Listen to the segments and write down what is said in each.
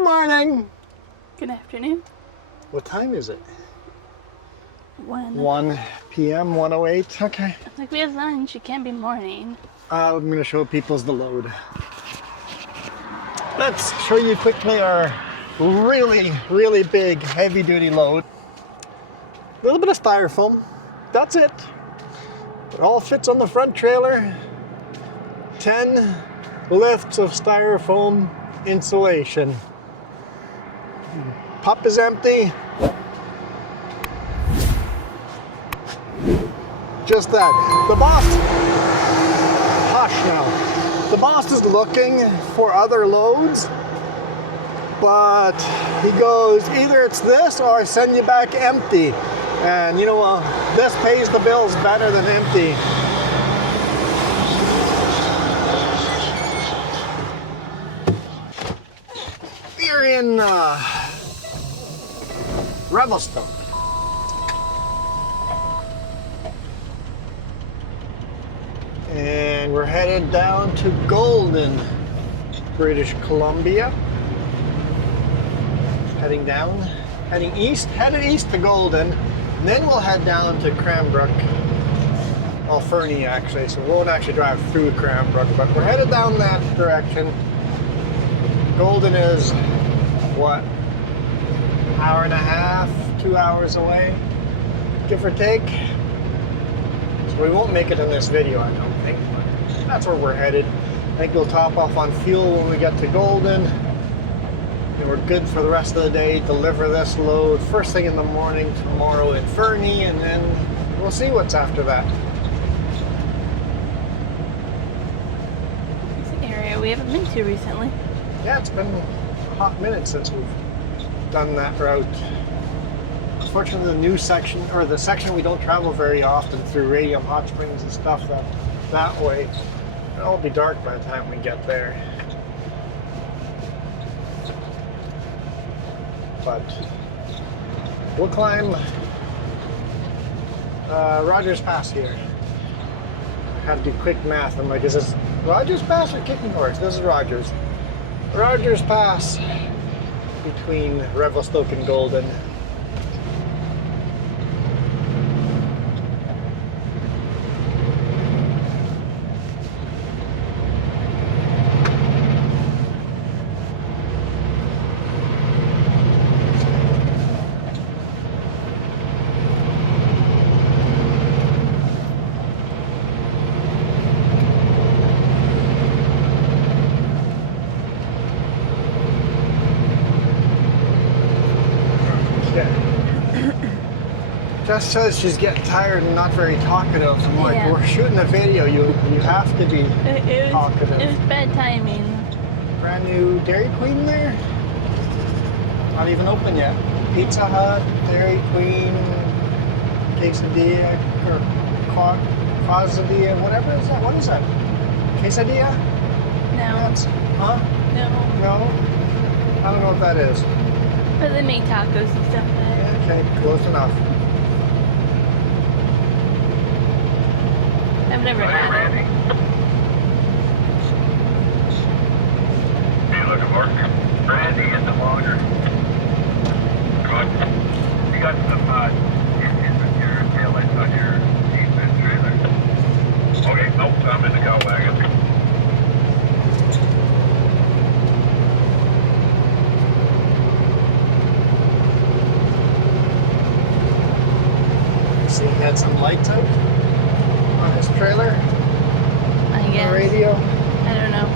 Good morning. Good afternoon. What time is it? 1 p.m., 1:08. Okay. Like we have lunch, it can't be morning. I'm going to show people's the load. Let's show you quickly our really big, heavy-duty load. A little bit of styrofoam. That's it. It all fits on the front trailer. 10 lifts of styrofoam insulation. Pup is empty. Just that. The boss, hush now. The boss is looking for other loads, but he goes, either it's this or I send you back empty. And you know, this pays the bills better than empty. We're in Revelstoke. And we're headed down to Golden, British Columbia. Heading east to Golden, and then we'll head down to Cranbrook. Well, Fernie actually, so we won't actually drive through Cranbrook, but we're headed down that direction. Golden is, what, hour and a half, 2 hours away, give or take. So we won't make it in this video, I don't think, but that's where we're headed. I think we'll top off on fuel when we get to Golden. And we're good for the rest of the day. Deliver this load first thing in the morning tomorrow in Fernie, and then we'll see what's after that. It's an area we haven't been to recently. Yeah, it's been a hot minute since we've done that route. Unfortunately, the new section, or the section we don't travel very often through Radium Hot Springs and stuff that way, it'll be dark by the time we get there. But we'll climb Rogers Pass here. I had to do quick math. I'm like, is this Rogers Pass or Kicking Horse? This is Rogers. Rogers Pass between Revelstoke and Golden. Jess says she's getting tired and not very talkative. I'm like, Yeah. We're shooting a video. You have to be talkative. It was bad timing. Brand new Dairy Queen there. Not even open yet. Pizza Hut, Dairy Queen, Quesadilla, or Quesadilla, whatever is that? What is that? Quesadilla? No. Huh? No. No? I don't know what that is. But they make tacos and stuff there. Okay, close enough. I've never had it. Hey, look at Mark. Randy in the water. Good. You got some in your taillights on your defense trailer. Okay, nope, I'm in the cow wagon. See, he had some lights out on his trailer. I guess. The radio. I don't know.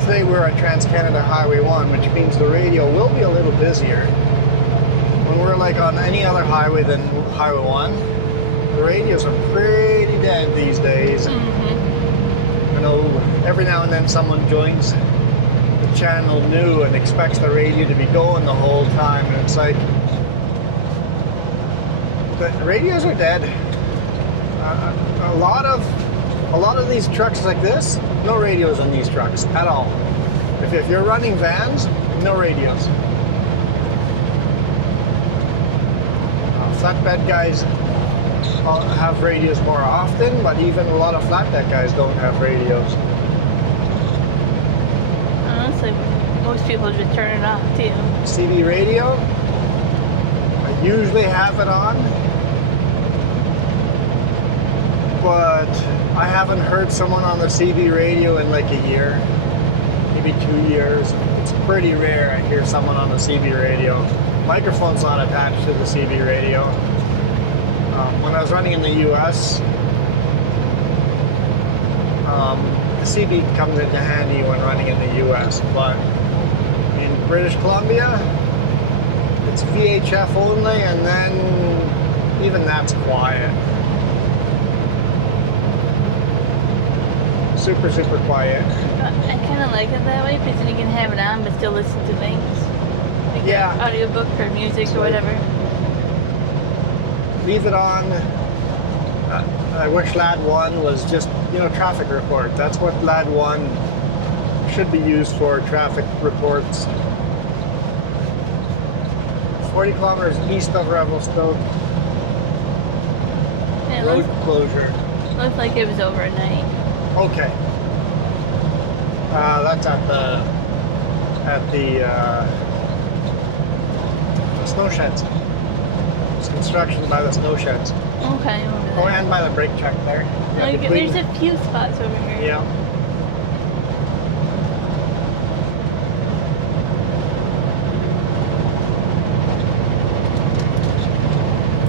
Today we're at Trans-Canada Highway 1, which means the radio will be a little busier. When we're like on any other highway than Highway 1, the radios are pretty dead these days. Mm-hmm. You know, every now and then someone joins the channel new and expects the radio to be going the whole time, and it's like, the radios are dead. A lot of these trucks like this, no radios on these trucks at all. If you're running vans, no radios. Flatbed guys have radios more often, but even a lot of flatbed guys don't have radios. Honestly, most people just turn it off too. CB radio, I usually have it on, but I haven't heard someone on the CB radio in like a year, maybe 2 years. It's pretty rare I hear someone on the CB radio. Microphone's not attached to the CB radio. When I was running in the US, the CB comes into handy when running in the US, but in British Columbia, it's VHF only, and then even that's quiet. Super, super quiet. I kind of like it that way because then you can have it on but still listen to things. Like Yeah. audiobook or music or whatever. Leave it on. I wish LAD 1 was just, traffic report. That's what LAD 1 should be used for, traffic reports. 40 kilometers east of Revelstoke. Yeah, it Road looks, closure. looks like it was overnight. Okay. That's at the snow sheds. It's construction by the snow sheds. Okay, over there. Oh, and by the brake check there. Oh, Yeah, between- there's a few spots over here. Yeah.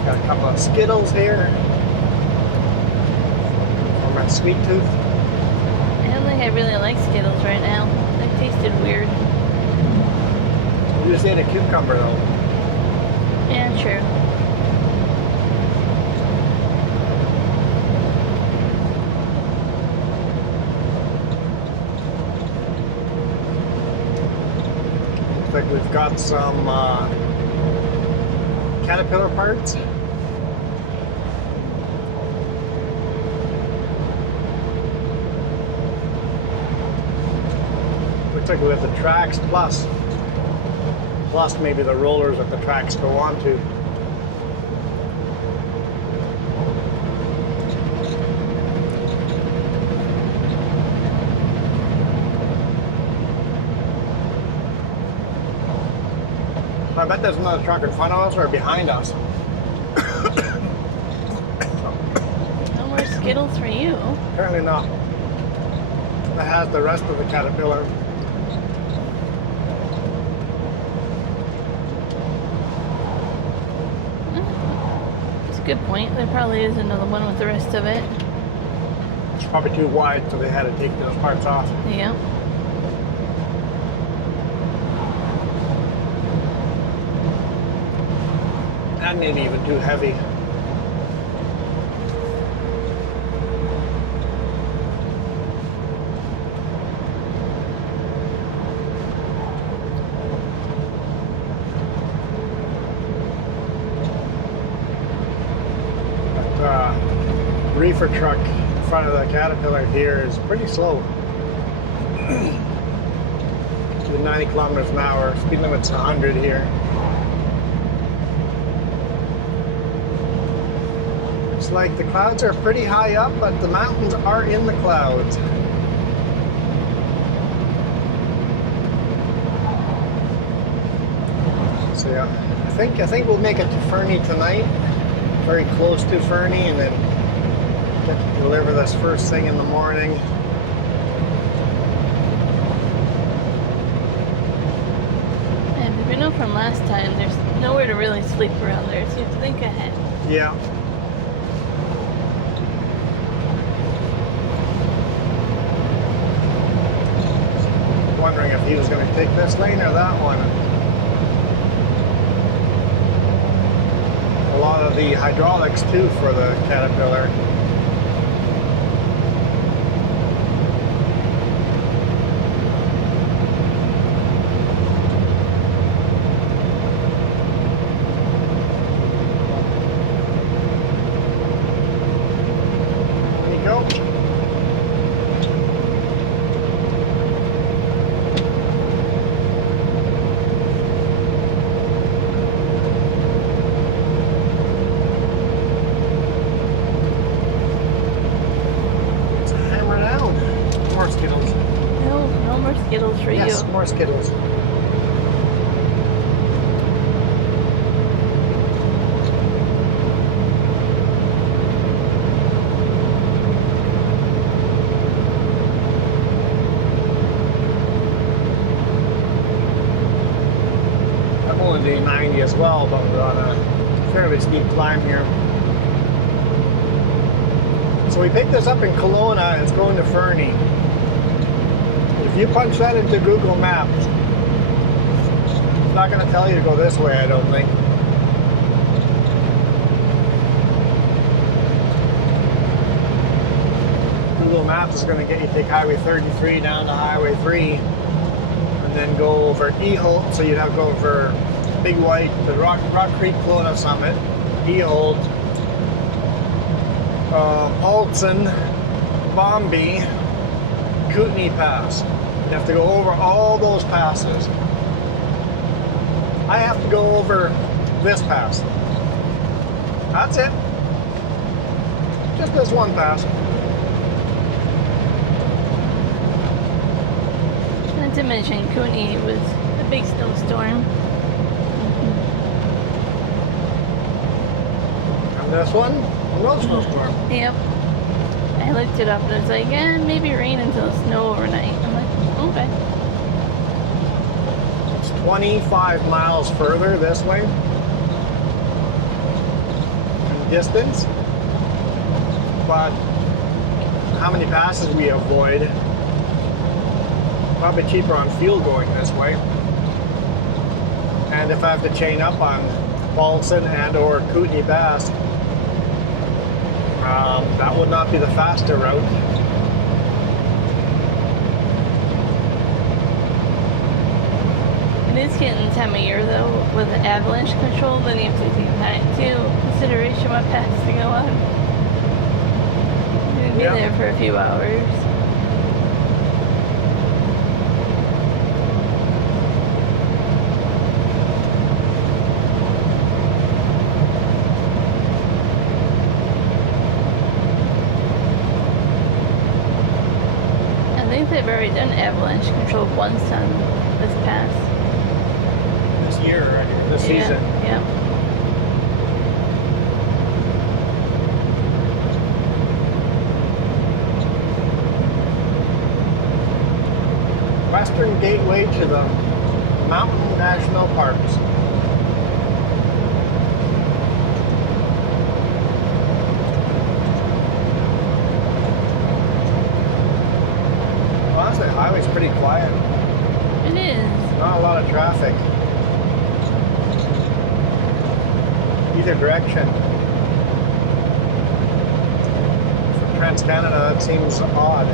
Got a couple of Skittles here. From my Sweet Tooth. I don't think I really like Skittles right now. They tasted weird. We just ate a cucumber though. Yeah, true. Looks like we've got some Caterpillar parts. Looks like we have the tracks plus maybe the rollers that the tracks go onto. I bet there's another truck in front of us or behind us. No more Skittles for you. Apparently not. That has the rest of the Caterpillar. It's a good point. There probably is another one with the rest of it. It's probably too wide, so they had to take those parts off. Yeah. And maybe even too heavy. That reefer truck in front of the Caterpillar here is pretty slow. Doing 90 kilometers an hour. Speed limit's 100 here. It's like the clouds are pretty high up, but the mountains are in the clouds. So yeah, I think we'll make it to Fernie tonight, very close to Fernie, and then get to deliver this first thing in the morning. And we know from last time, there's nowhere to really sleep around there, so you have to think ahead. Yeah. Wondering if he was going to take this lane or that one. A lot of the hydraulics too for the Caterpillar. There you go. more Skittles. No, no more Skittles for Yes, you. more Skittles. I'm only doing 90 as well, but we're on a fairly steep climb here. So we picked this up in Kelowna. It's going to Fernie. If you punch that into Google Maps, it's not going to tell you to go this way, I don't think. Google Maps is going to get you to take Highway 33 down to Highway 3 and then go over Eholt. So you'd have to go over Big White, the Rock Creek Kelowna Summit, Eholt, Paulson, Bombay, Kootenay Pass. You have to go over all those passes. I have to go over this pass. That's it. Just this one pass. Not to mention, Kootenay was a big snowstorm. And this one, no snowstorm. Yep. I looked it up and it's like, maybe rain until snow overnight. I'm like, okay. It's 25 miles further this way in distance. But how many passes we avoid? Probably cheaper on fuel going this way. And if I have to chain up on Paulson and or Kootenay Pass, that would not be the faster route. It is getting time of year though, with avalanche control, then you have to take that into consideration what paths to go on. You're gonna be there for a few hours. I think they've already done avalanche control once on this pass. This year, this season. Yeah. Western gateway to the Mountain National Parks. Honestly, the highway's pretty quiet. It is. Not a lot of traffic. Either direction. For Trans-Canada, that seems odd.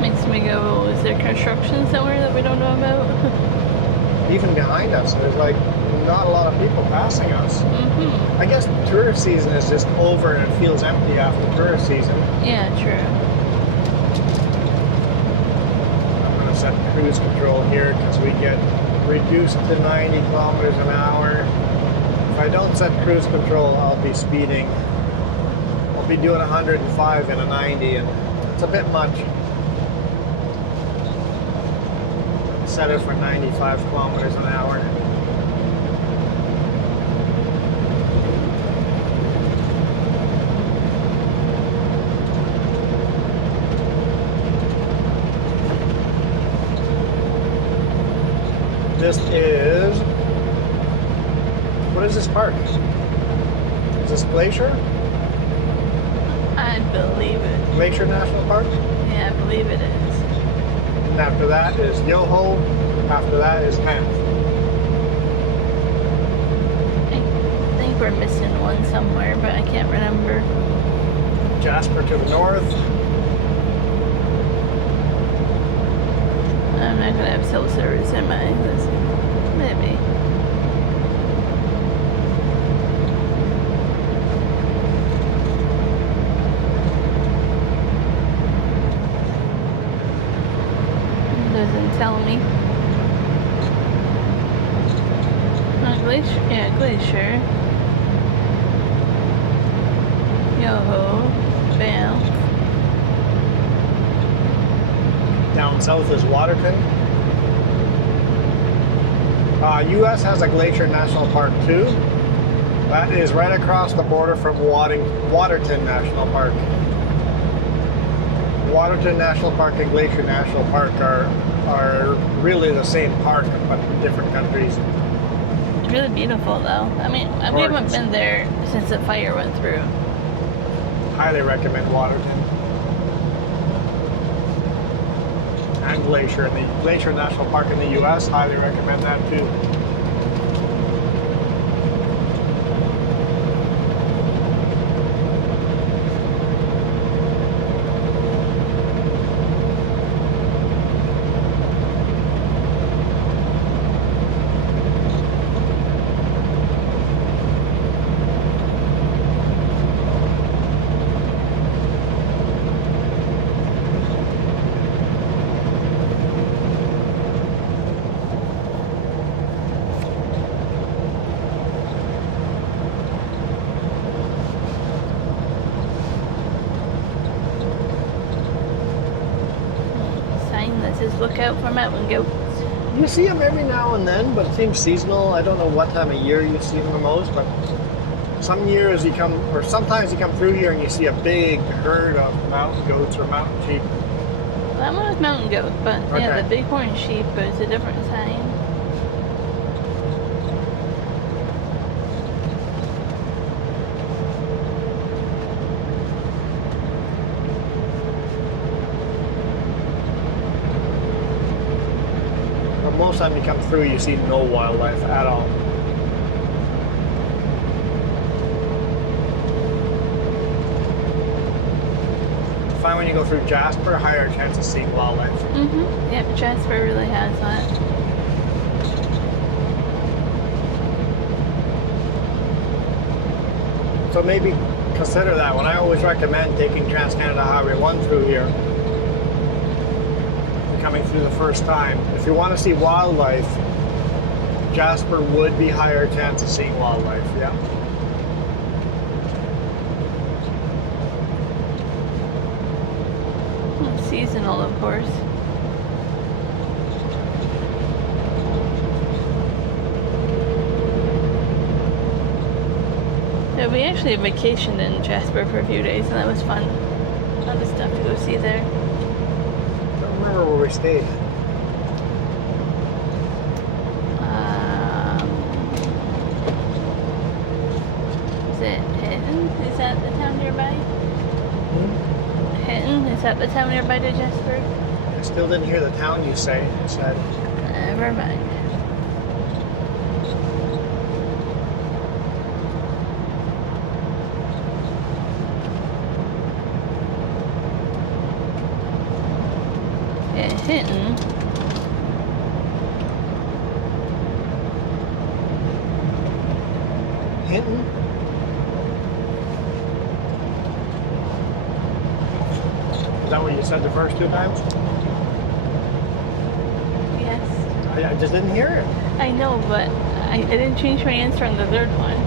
Makes me go, is there construction somewhere that we don't know about? Even behind us, there's like not a lot of people passing us. Mm-hmm. I guess tourist season is just over and it feels empty after tourist season. Yeah, true. I'm going to set cruise control here because we get reduced to 90 kilometers an hour. If I don't set cruise control, I'll be speeding. I'll be doing 105 in a 90 and it's a bit much. Set it for 95 kilometers an hour. This is, what is this park? Is this Glacier? I believe it. Glacier National Park? Yeah, I believe it is. And after that is Yoho. After that is Banff. I think we're missing one somewhere, but I can't remember. Jasper to the north. I'm not gonna have cell service in my this. Maybe. Doesn't tell me. Glacier? Yeah, Glacier. Yoho. Banff. down south is Waterton. US has a Glacier National Park too. That is right across the border from Waterton National Park. Waterton National Park and Glacier National Park are really the same park, but in different countries. It's really beautiful though. I mean, we haven't been there since the fire went through. Highly recommend Waterton. And Glacier. And the Glacier National Park in the US, highly recommend that too. Look out for mountain goats. You see them every now and then, but it seems seasonal. I don't know what time of year you see them the most, but some years sometimes you come through here and you see a big herd of mountain goats or mountain sheep. That one was mountain goat, but yeah, Okay. the bighorn sheep is a different sign. Most time you come through, you see no wildlife at all. Find when you go through Jasper, higher chance of seeing wildlife. Mm-hmm. Yep, Jasper really has that. So maybe consider that one. I always recommend taking Trans-Canada Highway 1 through here. Coming through the first time. If you want to see wildlife, Jasper would be higher chance of seeing wildlife, yeah. Seasonal, of course. Yeah, we actually vacationed in Jasper for a few days, and that was fun. A lot of stuff to go see there. I don't remember where we stayed. Is it Hinton? Is that the town nearby? Hinton? Is that the town nearby to Jasper? I still didn't hear the town you said. Never mind. Yeah, Hinton. Hinton? Is that what you said the first two times? Yes. I just didn't hear it. I know, but I didn't change my answer on the third one.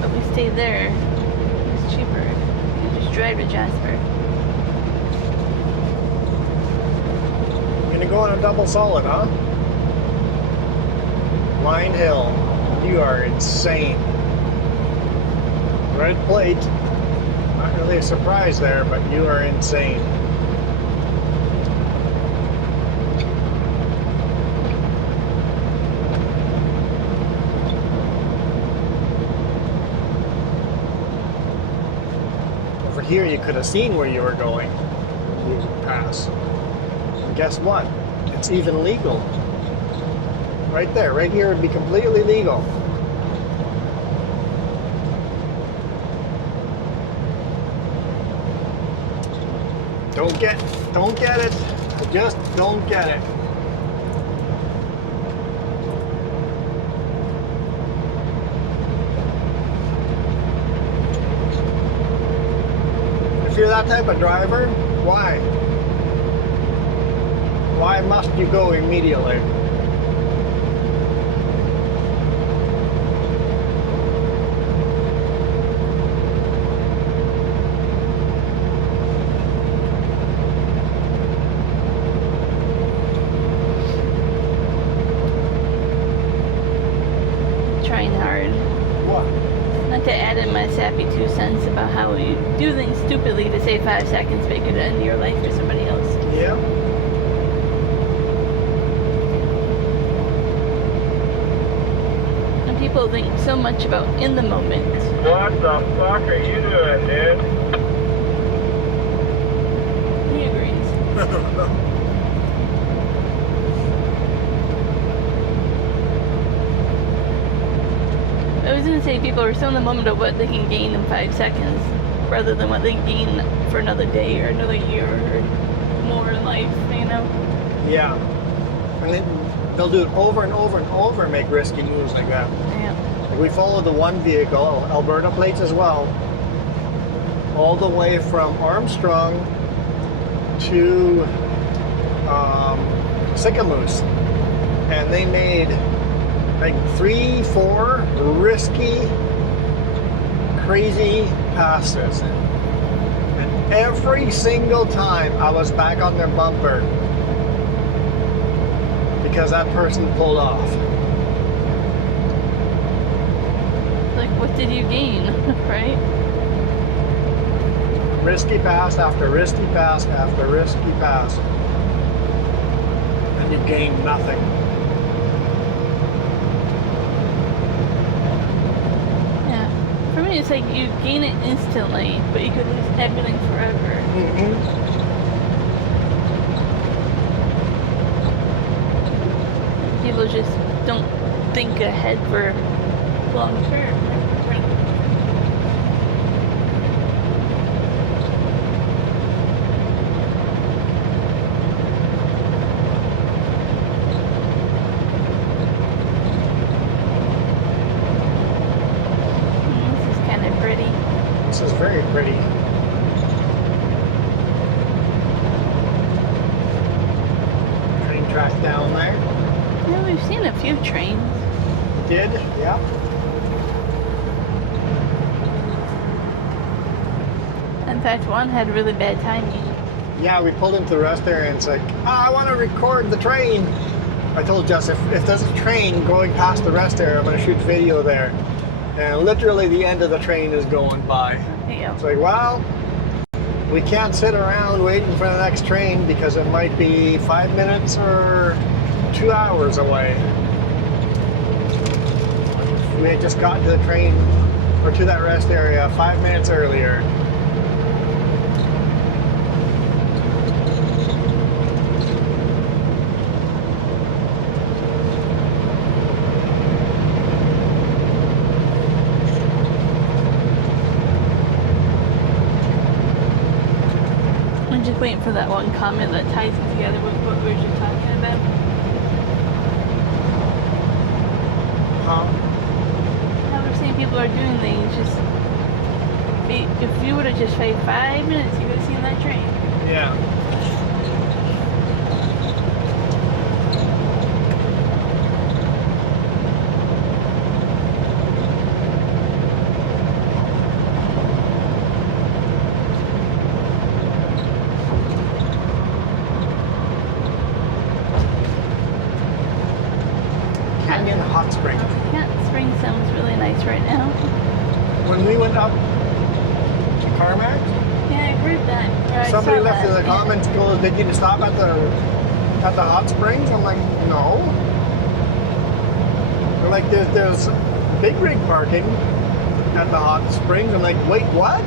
But we stayed there. It was cheaper. You just drive to Jasper. You're gonna go on a double solid, huh? Line Hill. You are insane. Red plate. Not really a surprise there, but you are insane. Over here you could have seen where you were going. You would pass. And guess what? It's even legal. Right there, right here would be completely legal. Don't get it. I just don't get it. If you're that type of driver, why? Why must you go immediately? Oh, Not to add in my sappy 2 cents about how you do things stupidly to save 5 seconds, but it could end your life for somebody else. yeah. And people think so much about in the moment. What the fuck are you doing, dude? He agrees. I was gonna say people are so in the moment of what they can gain in 5 seconds rather than what they can gain for another day or another year or more in life, you know? Yeah. And then they'll do it over and over and over and make risky moves like that. Yeah. We followed the one vehicle, Alberta plates as well, all the way from Armstrong to Sicamous. And they made like 3-4 risky, crazy passes. And every single time I was back on their bumper because that person pulled off. Like, what did you gain, right? Risky pass after risky pass after risky pass. And you gain nothing. Yeah. For me, it's like you gain it instantly, but you could lose everything forever. Mm-hmm. People just don't think ahead for long term. This is kind of pretty. This is very pretty. Train track down there. Yeah, we've seen a few trains. Did? Yeah. In fact, one had really bad timing. Yeah, we pulled into the rest area and it's like, I want to record the train. I told Jess, if there's a train going past the rest area, I'm going to shoot video there. And literally the end of the train is going by. Yeah. It's like, well, we can't sit around waiting for the next train because it might be 5 minutes or 2 hours away. We had just gotten to the train or to that rest area 5 minutes earlier. I'm just waiting for that one comment that ties it together with what we were just talking about. How we're seeing people are doing things, just if you would have just waited 5 minutes, you would have seen that train. Yeah. Canyon Hot Springs. Yeah, spring sounds really nice right now. When we went up to Carmack, Yeah, I heard that. Or I somebody saw left that, in the yeah. comments, goes, did you stop at the hot springs? I'm like, no. They're like, there's big rig parking at the hot springs. I'm like, wait, what?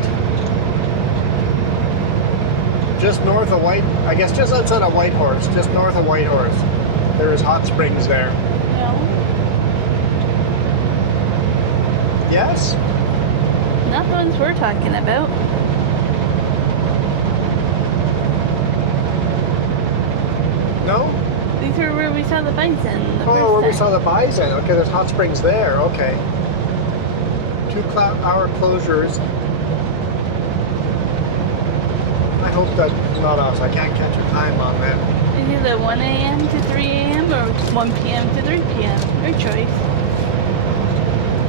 Just north of I guess just outside of Whitehorse, just north of Whitehorse, there is hot springs there. No, Yes? not the ones we're talking about. No? These are where we saw the bison the Oh, first where we time. saw the bison. Okay, there's hot springs there. Okay. 2-hour closures. I hope that's not us. I can't catch a time on that. Is it either 1 a.m. to 3 a.m. or 1 p.m. to 3 p.m.? Your choice.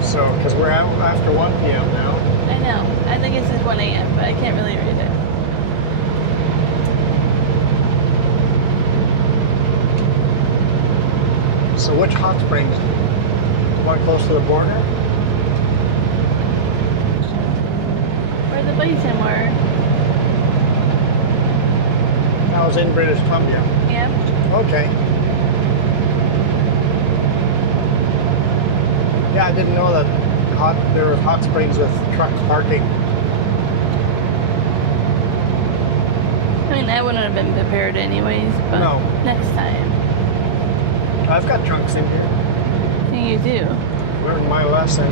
So, because we're out after 1 p.m. now. I know. I think it says 1 a.m., but I can't really read it. So which hot springs? The one close to the border? the bison were. I was in British Columbia. Yep. Okay. Yeah, I didn't know that there were hot springs with truck parking. I mean, I wouldn't have been prepared anyways, but No. next time. I've got trunks in here. Yeah, you do. Learned my lesson.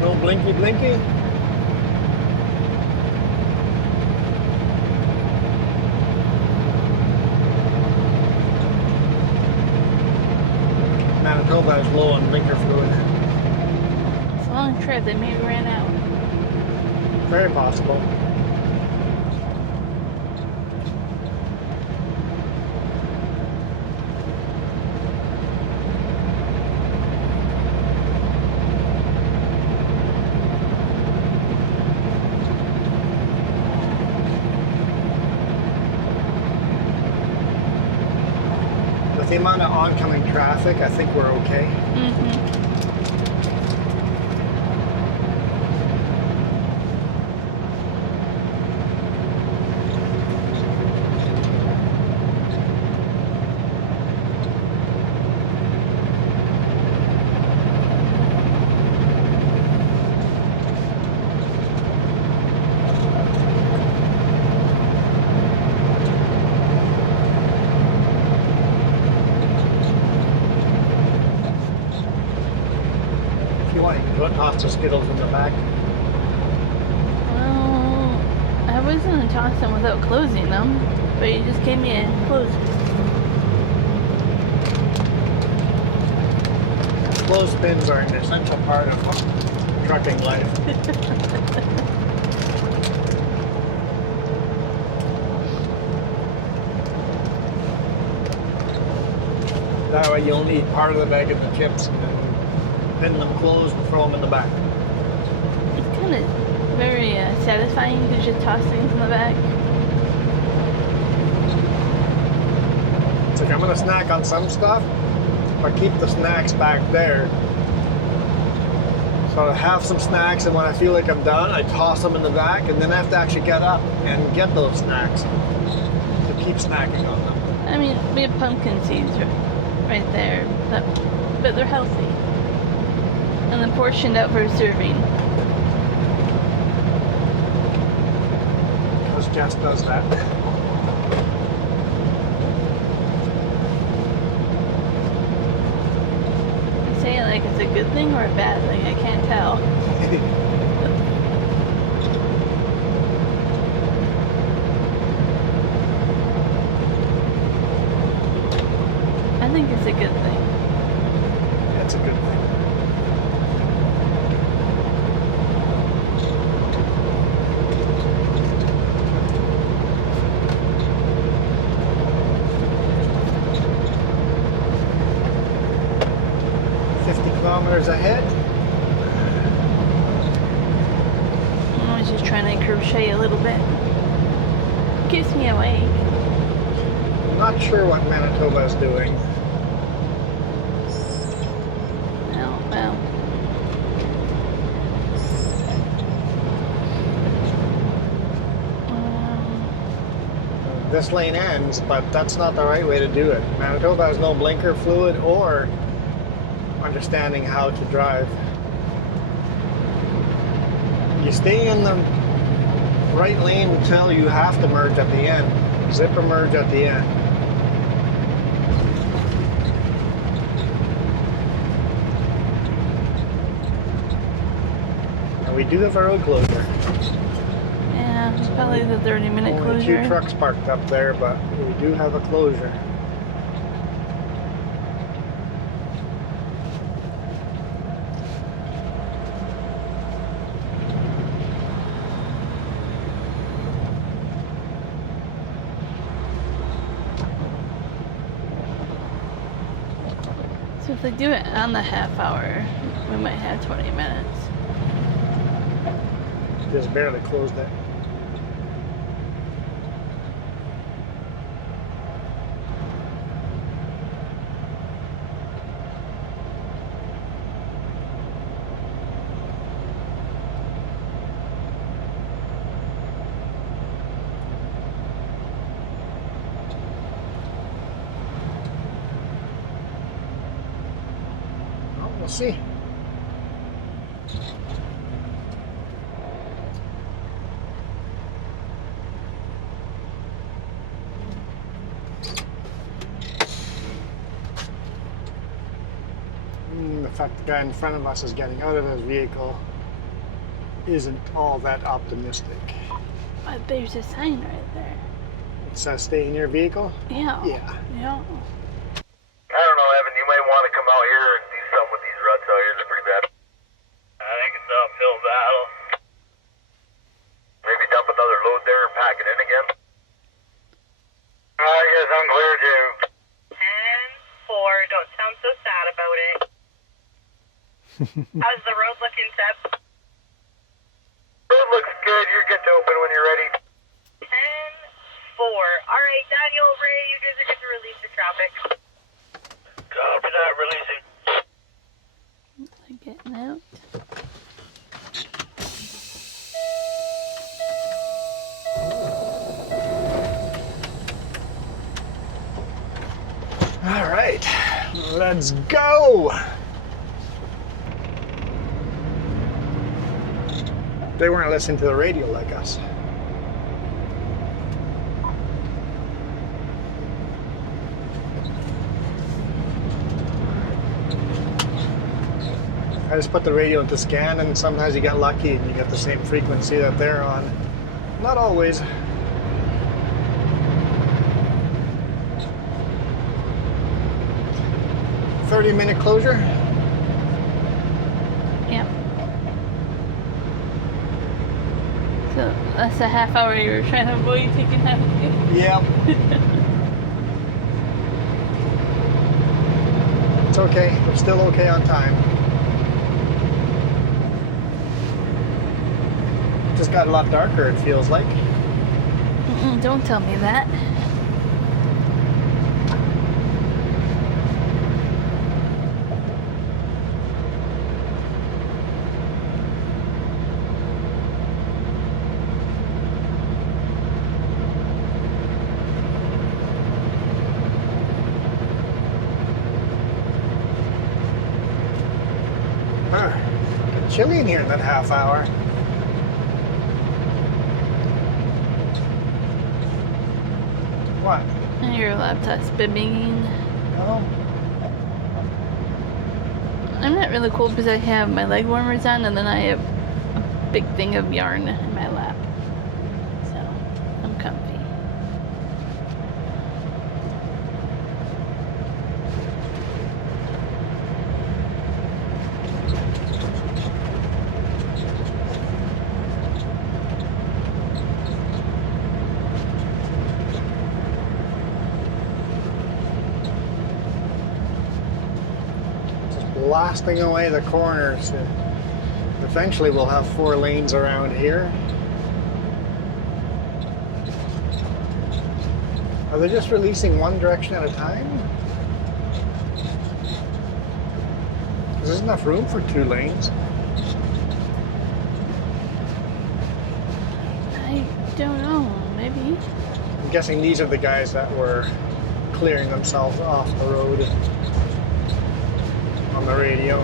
No blinky blinky. Manitoba is low on blinker fluid. It's a long trip. They maybe ran out. Very possible. With the amount of oncoming traffic, I think we're okay. Mm-hmm. If you want, you can put toss the Skittles in the back. Well, I was gonna toss them without closing them, but you just gave me a close. Clothespins are an essential part of trucking life. That way you only eat part of the bag of the chips and then pin them closed and throw them in the back. It's kind of very satisfying to just toss things in the back. It's like I'm gonna snack on some stuff, but keep the snacks back there. So I have some snacks, and when I feel like I'm done, I toss them in the back, and then I have to actually get up and get those snacks to keep snacking on them. I mean, we have pumpkin seeds right there, but they're healthy. And then portioned out for serving. Because Jess does that. I say it like it's a good thing or a bad thing, I can't tell. I think it's a good thing. That's a good thing. Kilometers ahead. I was just trying to crochet a little bit. Keeps me awake. Not sure what Manitoba is doing. Well. This lane ends, but that's not the right way to do it. Manitoba has no blinker fluid or understanding how to drive. You stay in the right lane until you have to merge at the end. Zipper merge at the end. And we do have a road closure. Yeah, it's probably the 30-minute Only closure. 2 trucks parked up there, but we do have a closure. So So if they do it on the half hour, we might have 20 minutes. Just barely closed it. Well, we'll see. The fact the guy in front of us is getting out of his vehicle isn't all that optimistic. But there's a sign right there. It says stay in your vehicle? Yeah. Yeah. Yeah. I don't know, Evan. You might want to come out here and do something with these ruts out here. They're pretty bad. I think it's an uphill battle. Maybe dump another load there and pack it in again. Yes, I'm clear too. 10-4. Don't sound so sad about it. How's the road looking, Seb? Road looks good. You're good to open when you're ready. 10-4. All right, Daniel, Ray, you guys are good to release the traffic. Copy that. Releasing. They're getting out. All right, let's go. They weren't listening to the radio like us. I just put the radio into scan, and sometimes you get lucky and you get the same frequency that they're on. Not always. "30-minute closure." Yep. So that's a half hour you were trying to avoid taking half a day. Yep. It's okay. We're still okay on time. Just got a lot darker, it feels like. Don't tell me that. Get chilly in here in that half hour. What? And your laptop's bibbing. No. I'm not really cold because I have my leg warmers on and then I have a big thing of yarn in my lap. So I'm comfy. Blasting away the corners. Eventually we'll have 4 lanes around here. Are they just releasing one direction at a time? There's enough room for 2 lanes. I don't know, maybe. I'm guessing these are the guys that were clearing themselves off the road on the radio.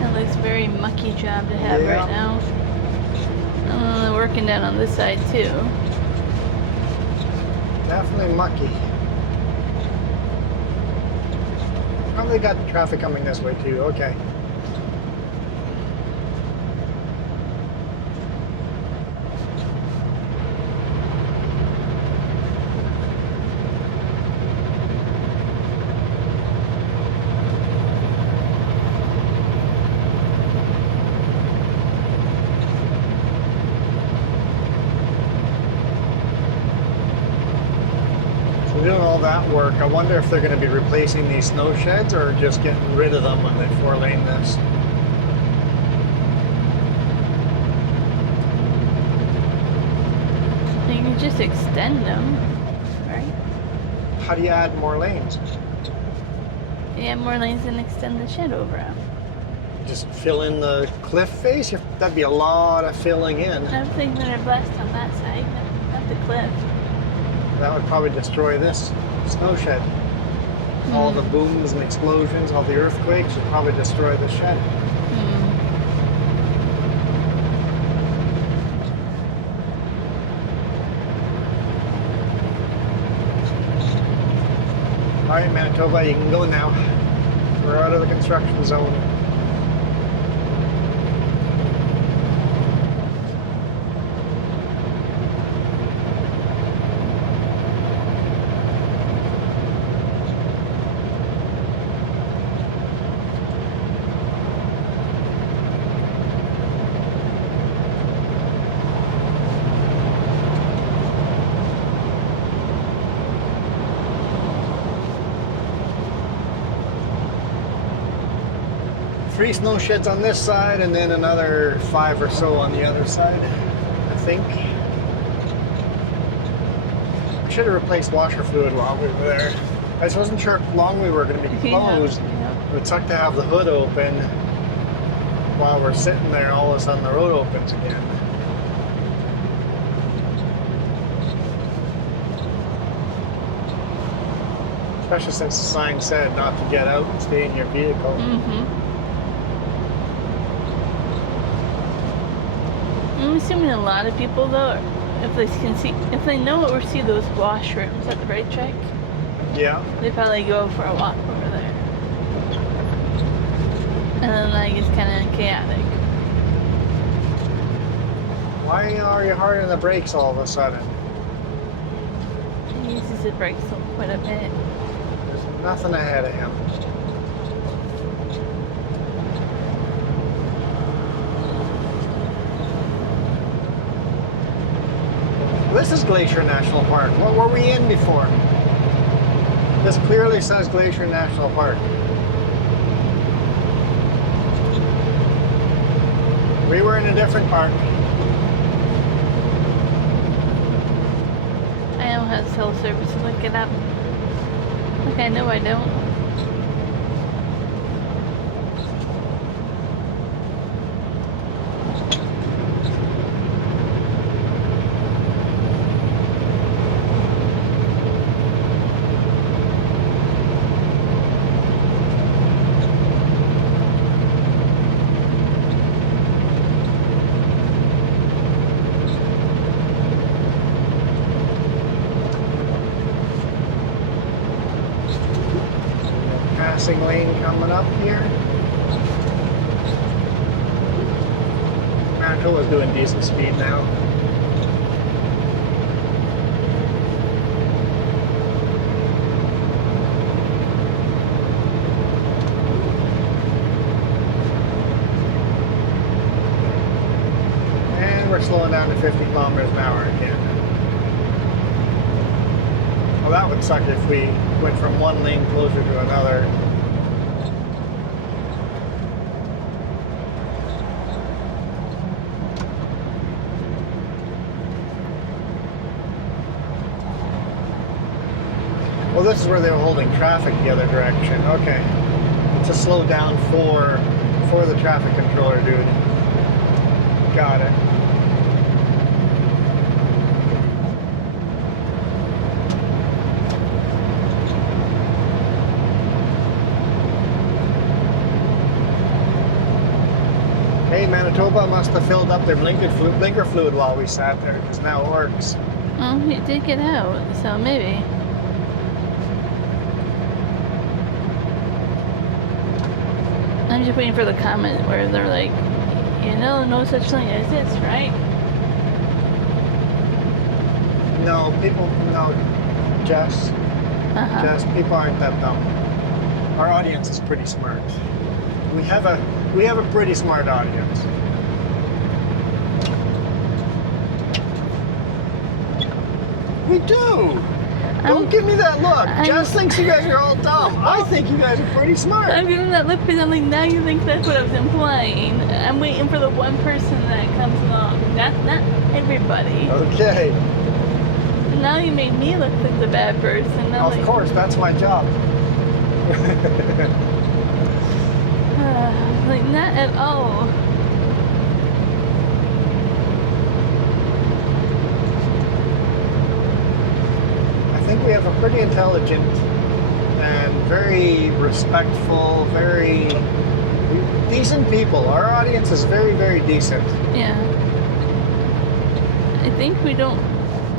That looks a very mucky job to have Yeah. right now. They're working down on this side too. Definitely mucky. Oh, they got traffic coming this way too. Okay. that work? I wonder if they're going to be replacing these snow sheds or just getting rid of them when they 4-lane this. You can just extend them, right? How do you add more lanes? You have more lanes and extend the shed over them. Just fill in the cliff face? That'd be a lot of filling in. I'm thinking they're blessed on that side, not the cliff. That would probably destroy this snow shed. All the booms and explosions, all the earthquakes would probably destroy the shed. All right, Manitoba, you can go now. We're out of the construction zone. Three snow sheds on this side and then another 5 or so on the other side, I think. We should have replaced washer fluid while we were there. I just wasn't sure how long we were going to be closed. It would suck to have the hood open while we're sitting there. All of a sudden the road opens again. Especially since the sign said not to get out and stay in your vehicle. I'm assuming a lot of people though, if they know or see those washrooms at the right track, Yeah. they probably go for a walk over there. And then like it's kind of chaotic. Why are you hard on the brakes all of a sudden? He uses the brakes quite a bit. There's nothing ahead of him. This is Glacier National Park. What were we in before? This clearly says Glacier National Park. We were in a different park. I don't have cell service to look it up. Okay, no I don't. Passing lane coming up here. Manitoba's doing decent speed now. And we're slowing down to 50 kilometers an hour again. Well, that would suck if we went from one lane closer to another. Well, this is where they were holding traffic the other direction. Okay. To slow down for the traffic controller, dude. Got it. Hey, Manitoba must have filled up their blinker fluid while we sat there, because now it works. Well, he did get out, so maybe. I'm just waiting for the comment where they're like, you know, no such thing as this, right? No, Jess, people aren't that dumb. Our audience is pretty smart. We have a pretty smart audience. We do. Don't give me that look. I'm- Jess thinks you guys are all dumb. I think you guys are pretty smart. I'm giving that lip because I'm like, now you think that's what I was implying. I'm waiting for the one person that comes along. Not everybody. Okay. Now you made me look like the bad person. I'm Of like, course, that's my job. like, not at all. I think we have a pretty intelligent and very respectful, very decent people. Our audience is very, very decent. Yeah. I think we don't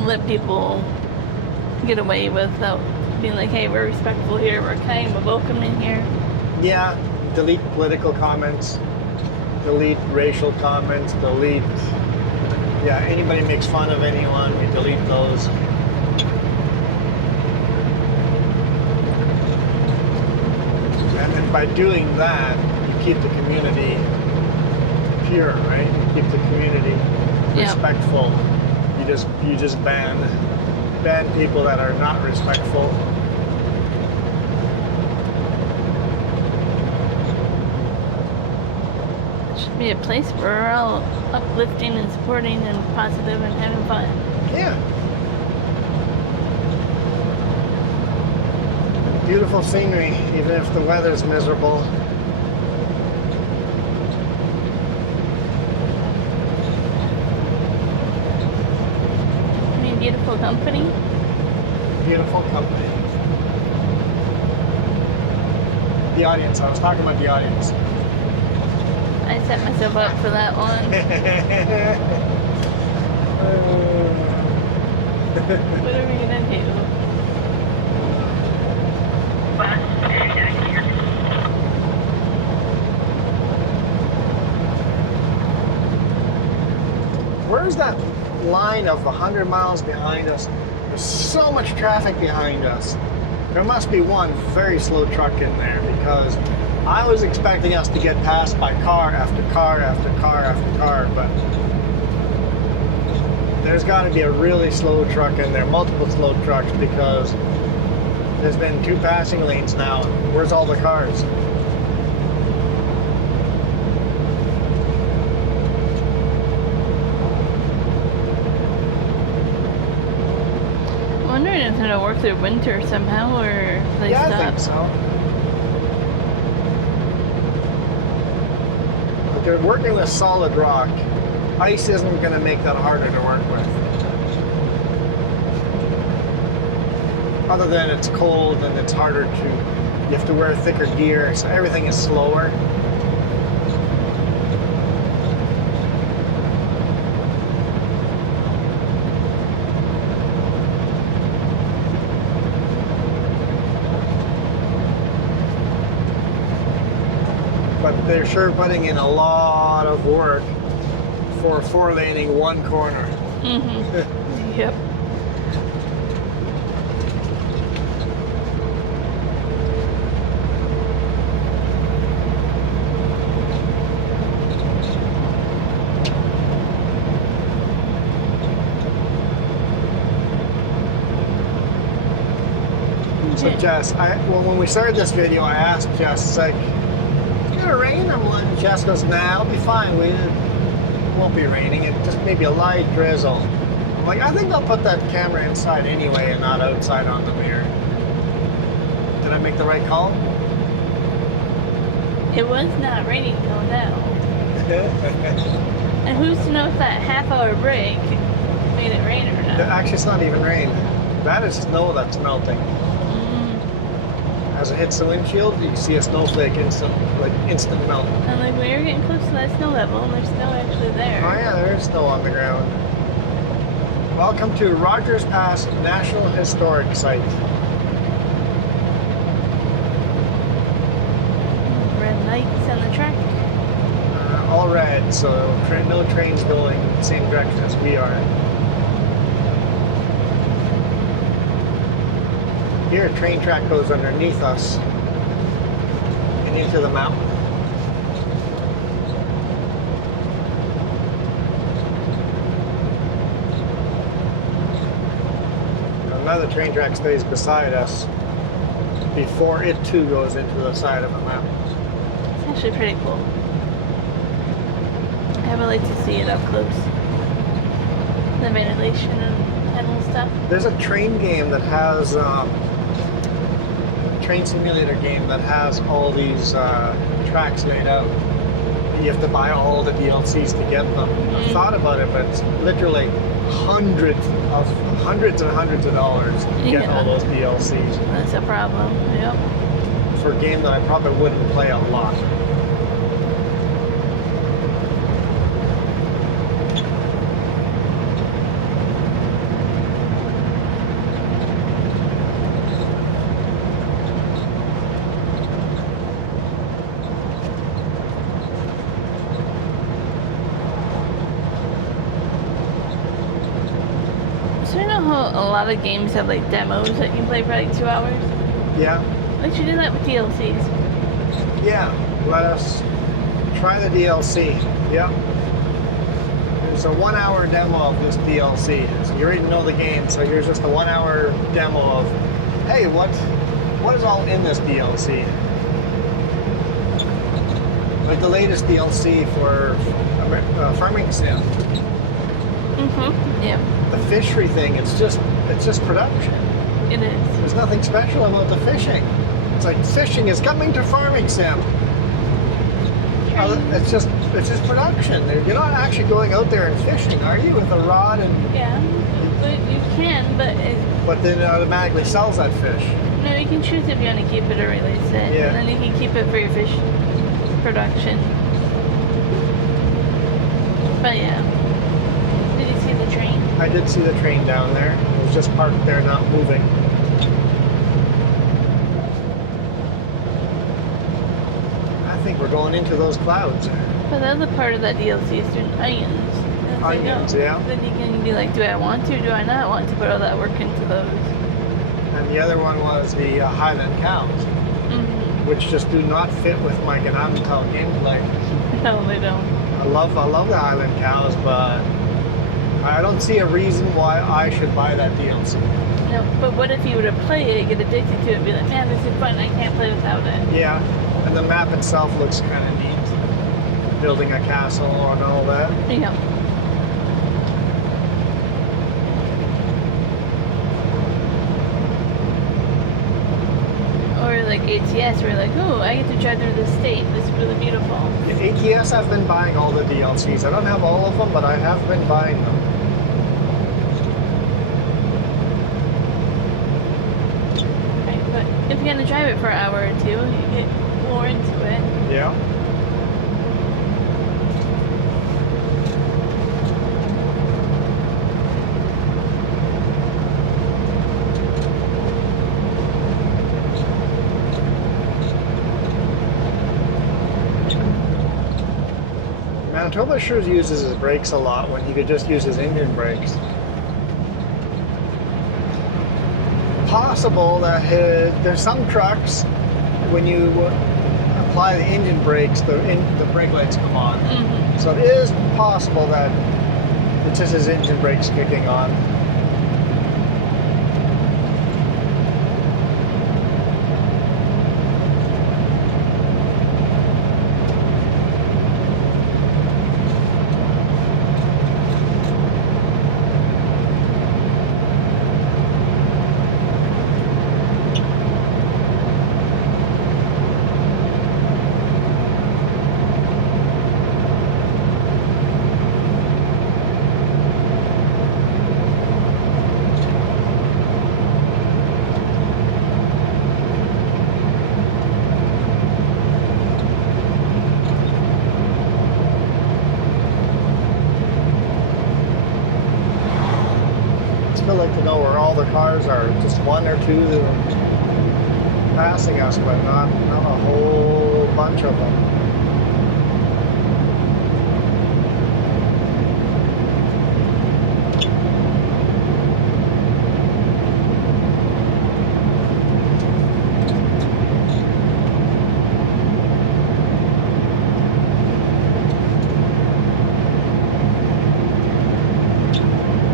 let people get away without being like, hey, we're respectful here, we're kind, we're welcoming here. Yeah, delete political comments, delete racial comments, delete, yeah, anybody makes fun of anyone, we delete those. And then by doing that, you keep the community pure, right? You keep the community Yeah. respectful. You just ban people that are not respectful. It should be a place where we're all uplifting and supporting and positive and having fun. Yeah. Beautiful scenery, even if the weather's miserable. I mean, beautiful company. Beautiful company. The audience, I was talking about the audience. I set myself up for that one. What are we gonna do? Where's that line of 100 miles behind us? There's so much traffic behind us. There must be one very slow truck in there because I was expecting us to get passed by car after car after car after car, but there's got to be a really slow truck in there, multiple slow trucks, because there's been 2 passing lanes now. Where's all the cars? I'm wondering if it'll work through winter somehow, or if they Yeah, stop. I think so. But they're working with solid rock. Ice isn't going to make that harder to work with. Other than it's cold and it's harder to, you have to wear thicker gear, so everything is slower. But they're sure putting in a lot of work for 4-laning one corner. Mm-hmm. Yep. So Jess, well, when we started this video, I asked Jess, it's like, "Is it gonna rain?" I'm like, Jess goes, "Nah, it'll be fine. It won't be raining. It just maybe a light drizzle." I'm like, I think I'll put that camera inside anyway and not outside on the mirror. Did I make the right call? It was not raining till now. And who's to know if that half-hour break made it rain or not? Actually, it's not even rain. That is snow that's melting. As it hits the windshield, you see a snowflake instant melt. I'm like, we are getting close to that snow level, and there's snow actually there. Oh yeah, there is snow on the ground. Welcome to Rogers Pass National Historic Site. Red lights on the track. All red, so no trains going the same direction as we are. Here, a train track goes underneath us and into the mountain. another train track stays beside us before it too goes into the side of the mountain. It's actually pretty cool. I would like to see it up close. The ventilation and all stuff. There's a train game that has train simulator game that has all these tracks laid out. You have to buy all the DLCs to get them. I've thought about it, but it's literally hundreds and hundreds of dollars to get all those DLCs That's a problem. Yep. for a game that I probably wouldn't play a lot. So you know how a lot of games have like demos that you can play for like 2 hours? Yeah, They should do that with DLCs. yeah. Let us try the DLC. Yep. There's a 1 hour demo of this DLC. So you already know the game, so here's just a 1 hour demo of, hey, what is all in this DLC? Like the latest DLC for Farming Sim. Yep. The fishery thing, it's just production. It is. There's nothing special about the fishing. It's like fishing is coming to Farming Sim. It's just production. You're not actually going out there and fishing, are you, with a rod and? Yeah. But you can, but But then it automatically sells that fish. no, you can choose if you want to keep it or release it. Yeah. And then you can keep it for your fish production. But yeah. Did you see the train? I did see the train down there. It was just parked there, not moving. I think we're going into those clouds. But the other part of that DLC is doing onions. And it's like, Onions, oh, yeah. Then you can be like, do I want to? Do I not want to put all that work into those? And the other one was the Highland cows, Mm-hmm. which just do not fit with my Gangnam Style gameplay. No, they don't. I love the Highland cows, but I don't see a reason why I should buy that DLC. No, but what if you were to play it, get addicted to it, and be like, man, this is fun, I can't play without it. Yeah, and the map itself looks kind of neat. Building a castle and all that. Yeah. Or like ATS, where you're like, oh, I get to drive through the state. This is really beautiful. ATS, I've been buying all the DLCs. I don't have all of them, but I have been buying them. Right, but if you're gonna drive it for an hour or two, you get more into it. Yeah. Manitoba sure uses his brakes a lot when he could just use his engine brakes. Possible that there's some trucks, when you apply the engine brakes, the brake lights come on. Mm-hmm. So it is possible that it's just his engine brakes kicking on. I'd like to know where all the cars are. Just one or two that are passing us, but not a whole bunch of them.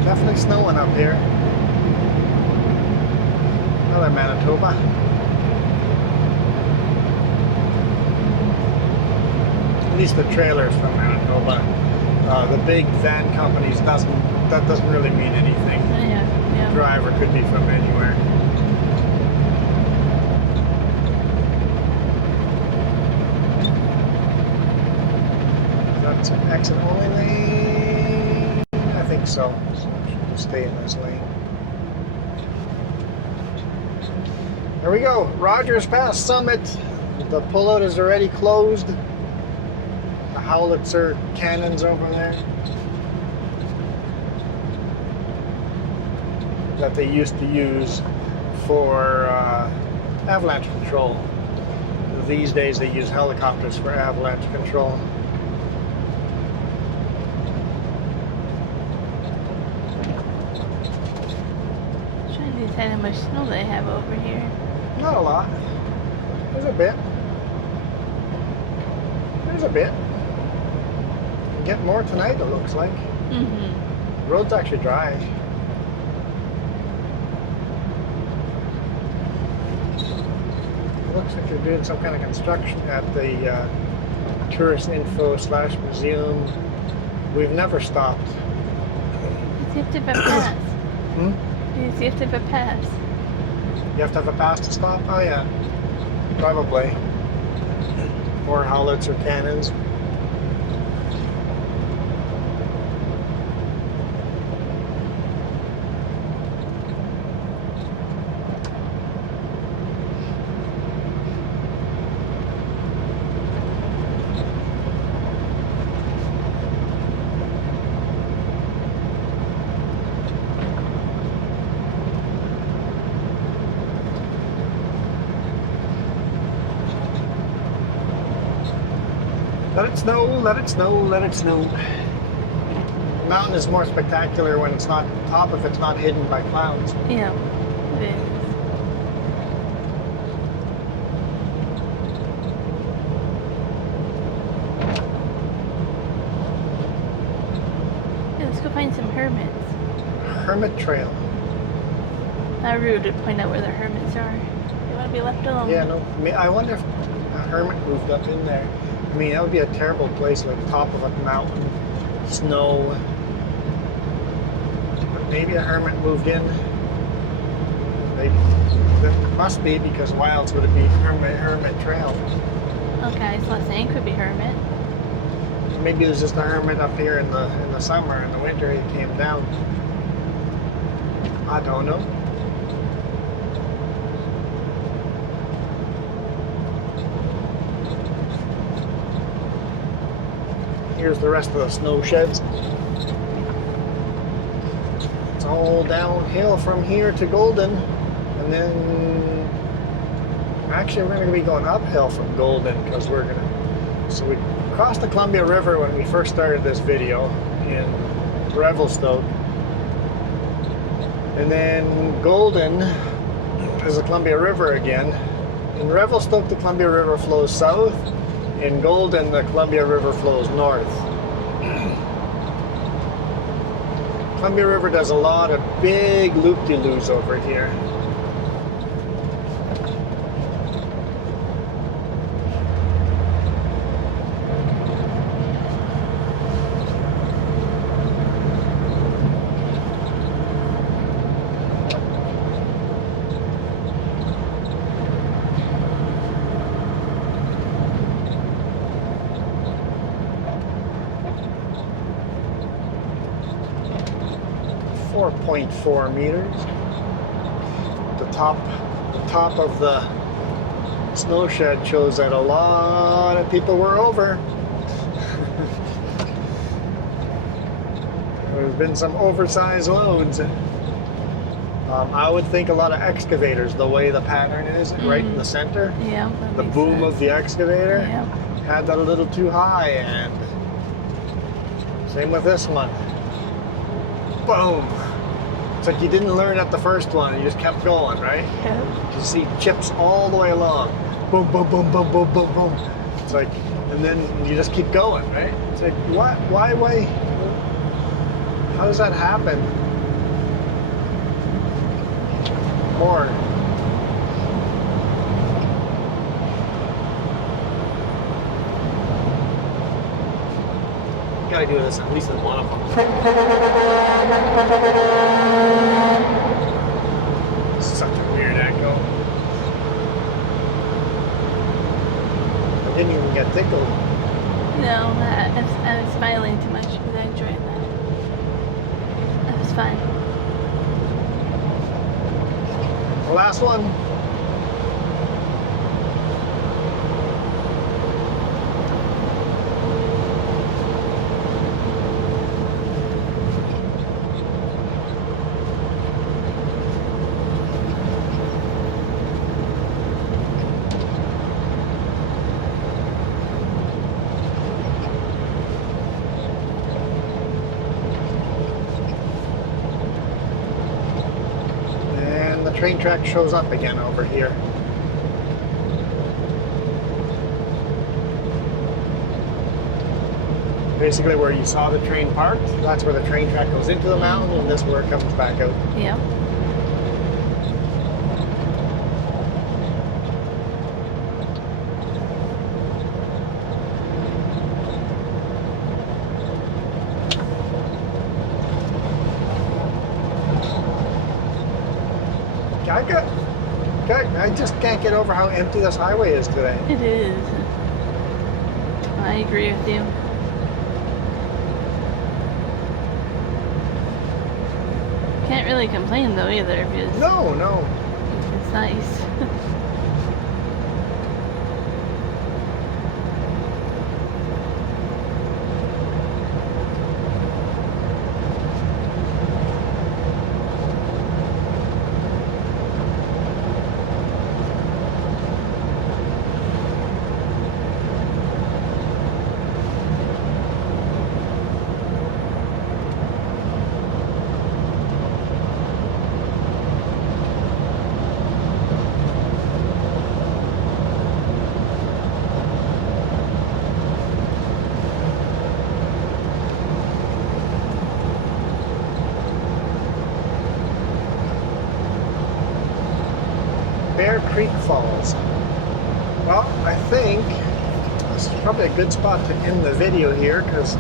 Definitely snowing up here. Another Manitoba. At least the trailers from Manitoba. The big van companies that doesn't really mean anything. Yeah. Driver could be from anywhere. That's an exit only lane. I think so. Should stay in this lane. There we go. Rogers Pass Summit. The pullout is already closed. The howitzer cannons over there that they used to use for avalanche control. These days they use helicopters for avalanche control. I'm trying to decide how much snow they have over here. Not a lot. There's a bit. There's a bit. Get more tonight, it looks like. Mm-hmm. The road's actually dry. Looks like they're doing some kind of construction at the tourist info / museum. We've never stopped. You have to have a pass. Hmm? You have to have a pass. You have to have a pass to stop? Oh yeah, probably. Or howlets or cannons. Let it snow, let it snow, let it snow. The mountain is more spectacular when it's not, top of it's not hidden by clouds. Yeah, it is. Yeah, let's go find some hermits. Hermit Trail. Not rude to point out where the hermits are. They want to be left alone. Yeah, no, I wonder if a hermit moved up in there. I mean, that would be a terrible place, like top of a mountain, snow. But maybe a hermit moved in. Maybe. That must be, because why else would it be Hermit Trail? Okay, so let's say it could be hermit. Maybe it was just a hermit up here in the summer. In the winter, he came down. I don't know. Here's the rest of the snow sheds. It's all downhill from here to Golden, and then actually we're going to be going uphill from Golden because so we crossed the Columbia River when we first started this video in Revelstoke, and then Golden is the Columbia River again. In Revelstoke, the Columbia River flows south. In Golden, the Columbia River flows north. Columbia River does a lot of big loop-de-loos over here. .4 meters. The top of the snow shed shows that a lot of people were over. There's been some oversized loads. I would think a lot of excavators, the way the pattern is, right in the center. Yeah. The boom of the excavator had that a little too high, and same with this one. Boom. It's like you didn't learn at the first one, you just kept going, right? Yeah. You see chips all the way along. Boom, boom, boom, boom, boom, boom, boom. It's like, and then you just keep going, right? It's like, what? Why? How does that happen? More gotta do this at least in one of them. Such a weird echo. I didn't even get tickled. No, I was smiling too much because I enjoyed that. That was fun. The last one. Train track shows up again over here. Basically where you saw the train parked, that's where the train track goes into the mountain, and this is where it comes back out. Yeah. I just can't get over how empty this highway is today. It is. I agree with you. Can't really complain though either because No. it's nice. Bear Creek Falls. Well, I think this is probably a good spot to end the video here because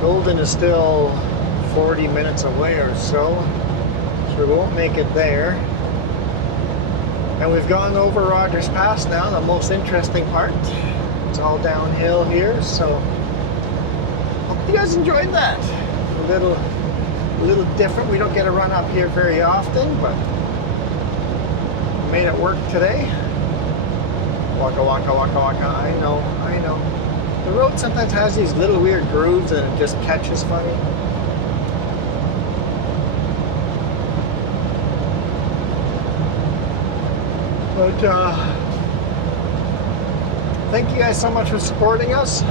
Golden is still 40 minutes away or so we won't make it there. And we've gone over Rogers Pass now, the most interesting part. It's all downhill here, so hope you guys enjoyed that. A little different. We don't get a run up here very often, but made it work today. Waka waka waka waka. I know. The road sometimes has these little weird grooves and it just catches funny. But thank you guys so much for supporting us.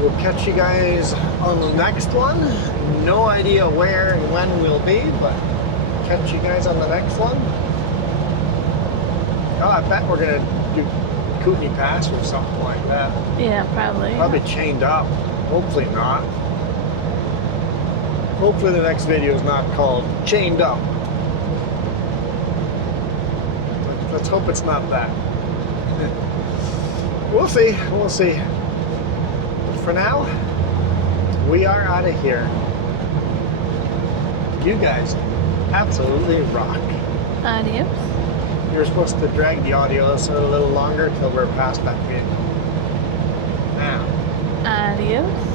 We'll catch you guys on the next one. No idea where and when we'll be, but catch you guys on the next one. Oh, I bet we're gonna do Kootenai Pass or something like that. Yeah, probably. Probably chained up. Hopefully not. Hopefully the next video is not called Chained Up. Let's hope it's not that. We'll see. But for now, we are out of here. You guys absolutely rock. Adios. You're supposed to drag the audio a little longer till we're past that bit. Now. Adios.